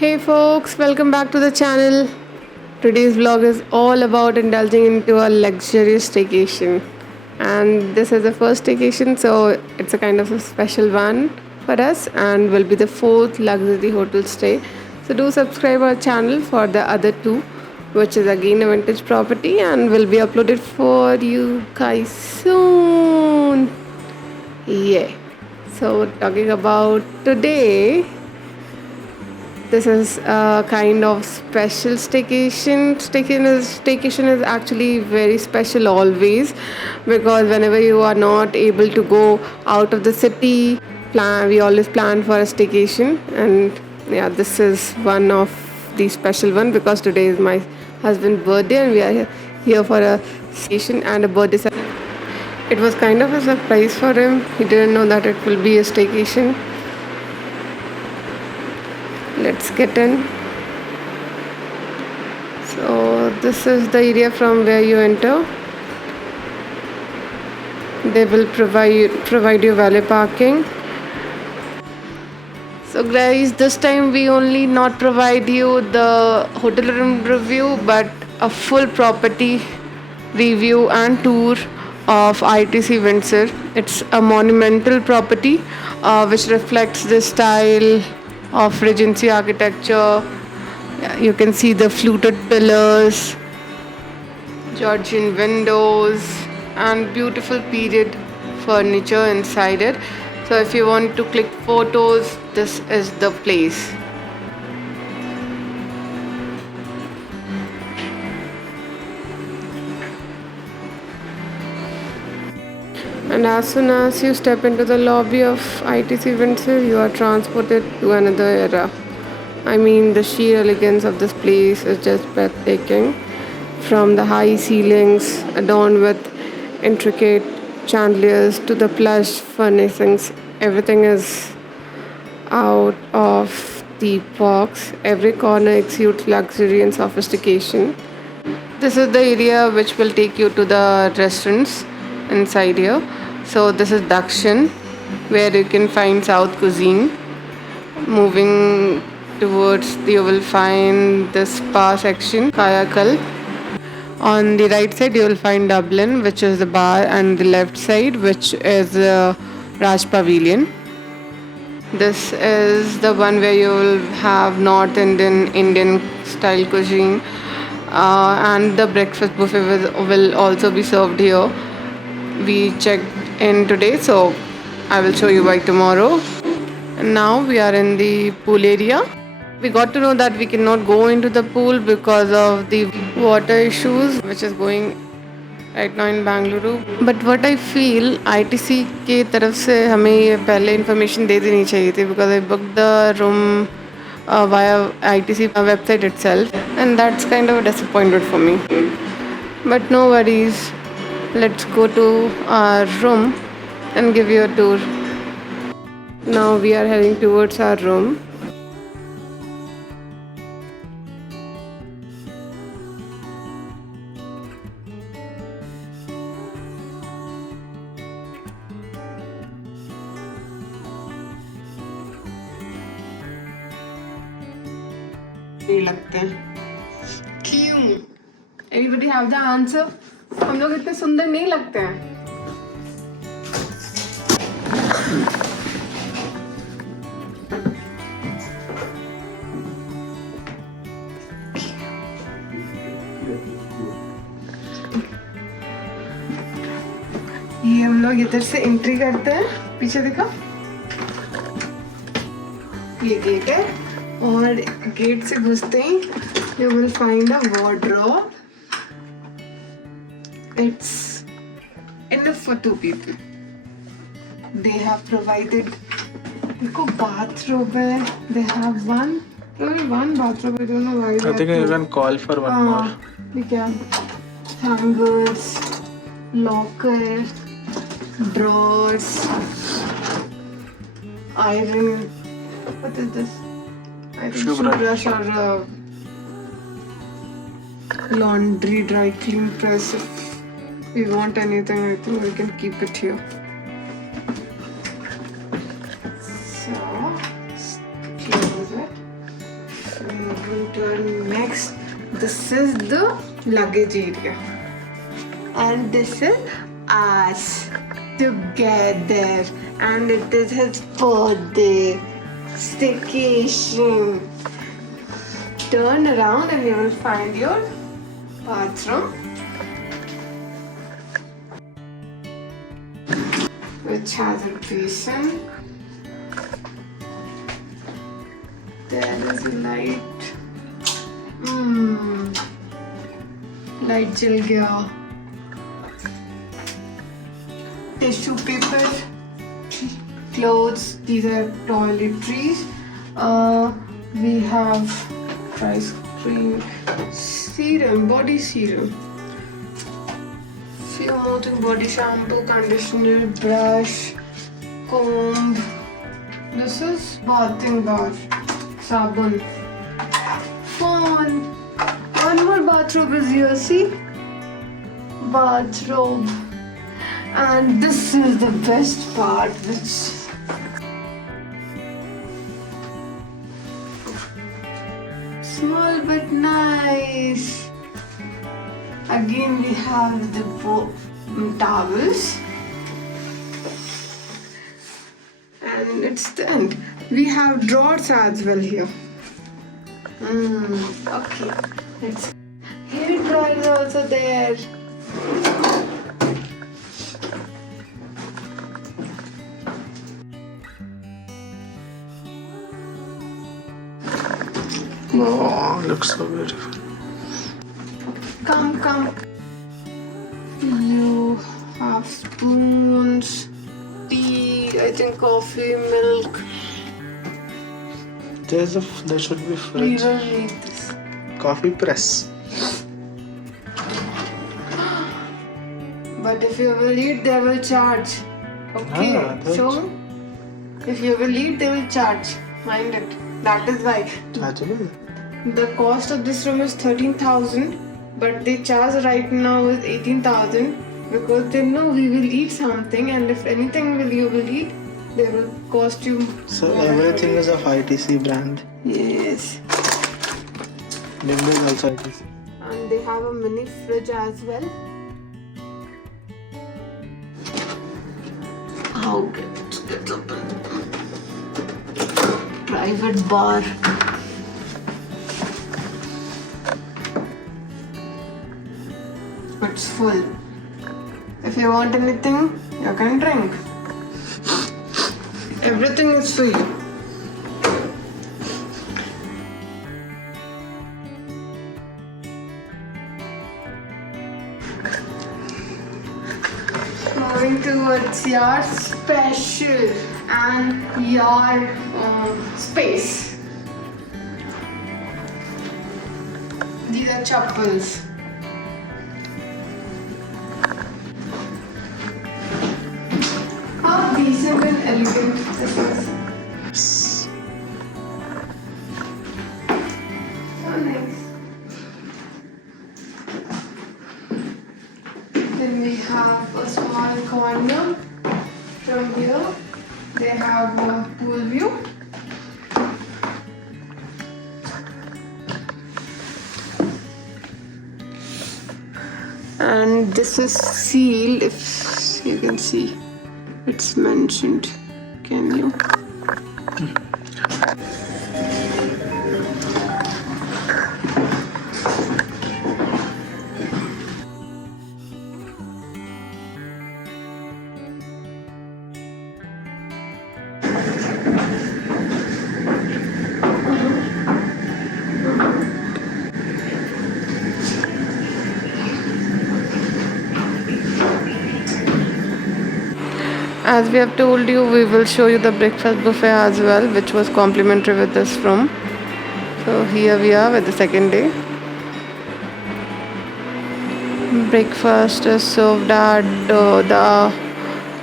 Hey folks, welcome back to the channel. Today's vlog is all about indulging into a luxurious staycation. And this is the first staycation, so it's a kind of a special one for us and will be the fourth luxury hotel stay. So do subscribe our channel for the other two, which is again a vintage property and will be uploaded for you guys soon. Yeah. So talking about today, this is a kind of special staycation. Staycation is actually very special always, because whenever you are not able to go out of the city, we always plan for a staycation. And yeah, this is one of the special one because today is my husband's birthday and we are here for a staycation and a birthday celebration. It was kind of a surprise for him. He didn't know that it will be a staycation. Let's get in. So this is the area from where you enter. They will provide you valet parking. So guys, this time we only not provide you the hotel room review, but a full property review and tour of ITC Windsor. It's a monumental property which reflects the style of Regency architecture. Yeah, you can see the fluted pillars, Georgian windows, and beautiful period furniture inside it. So if you want to click photos, this is the place. And as soon as you step into the lobby of ITC Windsor, you are transported to another era. I mean, the sheer elegance of this place is just breathtaking. From the high ceilings adorned with intricate chandeliers to the plush furnishings, everything is out of the box. Every corner exudes luxury and sophistication. This is the area which will take you to the restaurants inside here. So this is Dakshin, where you can find South cuisine. Moving towards, you will find the spa section, Kayakal. On the right side, you will find Dublin, which is the bar, and the left side, which is Raj Pavilion. This is the one where you will have North Indian style cuisine, and the breakfast buffet will also be served here. We checked in today, so I will show you by tomorrow. And now we are in the pool area. We got to know that we cannot go into the pool because of the water issues which is going right now in Bengaluru. But what I feel, ITC के तरफ से हमें ये पहले information दे देनी चाहिए थी, because I booked the room via ITC website itself, and that's kind of a disappointment for me. But no worries. Let's go to our room and give you a tour. Now we are heading towards our room. नहीं लगते हैं क्यों? Everybody have the answer? हम लोग इतने सुंदर नहीं लगते हैं. ये हम लोग इधर से एंट्री करते हैं. पीछे देखो, ये गेट है, और गेट से घुसते ही you will find a wardrobe. It's enough for two people. They have provided इनको bathrobe है. They have only one bathrobe. I don't know why. I think I even call for one more. ये क्या? Hangers, locker, drawers, iron. What is this? I think shoe brush or laundry dry clean press. If we want anything, I think we can keep it here. So, close it. going to our next. This is the luggage area. And this is us together. And it is his birthday. Staycation. Turn around and you will find your bathroom, which has a basin. There is a light. Light jal gaya. Tissue paper, clothes. These are toiletries. We have ice cream, serum, body serum. Few more things: body shampoo, conditioner, brush, comb. This is bathing bar, sabun, phone. One more bathrobe is here. See, bathrobe. And this is the best part, which small but nice. Again, we have the towels, and it's the end. We have drawers as well here. Okay, let's. Hair dryer is also there. Oh, looks so beautiful. Come. You have spoons, tea, I think coffee, milk. There should be We fridge. will need this. Coffee press. But if you will eat, they will charge. Okay, that's- so if you will eat, they will charge. Mind it. That is why. Chargeable. The cost of this room is 13,000, but they charge right now is 18,000 because they know we will eat something, and if anything you will eat, they will cost you. So everything is of ITC brand. Yes. Nimble is also ITC. And they have a mini fridge as well. How gets open? Private bar. It's full. If you want anything, you can drink. Everything is for you. Moving towards your special and your space. These are chappals. How decent and elegant this is. Yes. So nice. Then we have a small corner from here. They have a pool view. And this is sealed, if you can see. It's mentioned. Can you? As we have told you, we will show you the breakfast buffet as well, which was complimentary with this room. So here we are with the second day. Breakfast is served at the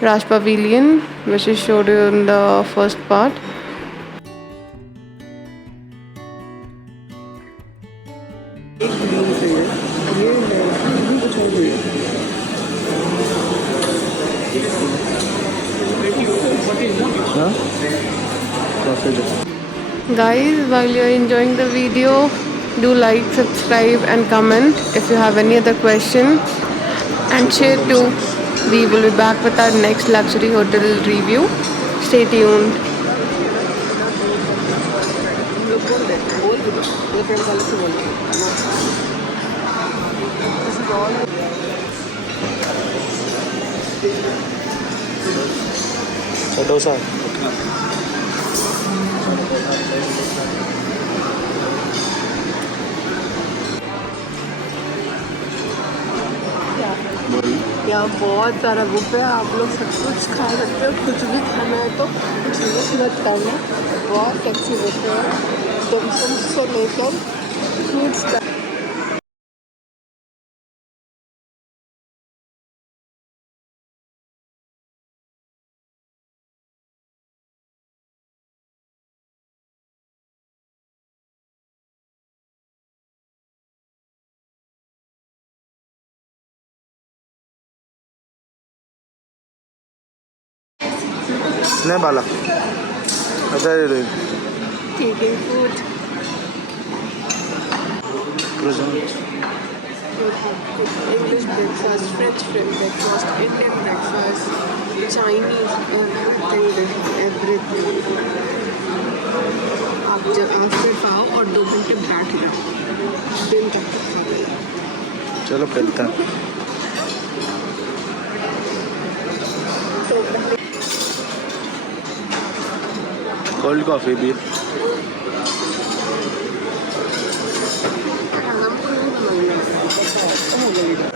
Raj Pavilion, which is showed you in the first part. Guys, while you're enjoying the video, do like, subscribe, and comment if you have any other question. And share too. We will be back with our next luxury hotel review. Stay tuned. Dosa यहाँ बहुत सारा buffet है, आप लोग सब कुछ खा सकते हो, कुछ भी खाना है तो कुछ मिस मत करना। बहुत टैक्सी बुफे है, डमसम से लेकर फूड्स तक। स्नेह बाला अच्छा ये रही Eating food. English breakfast, French breakfast, Indian breakfast, Chinese, everything. आप जब आप सिर्फ आओ और 2 घंटे बैठ जाओ, दिन तक खाते हैं। चलो मिलते हैं कोल्ड कॉफी भी हमको नहीं मिल रहा है।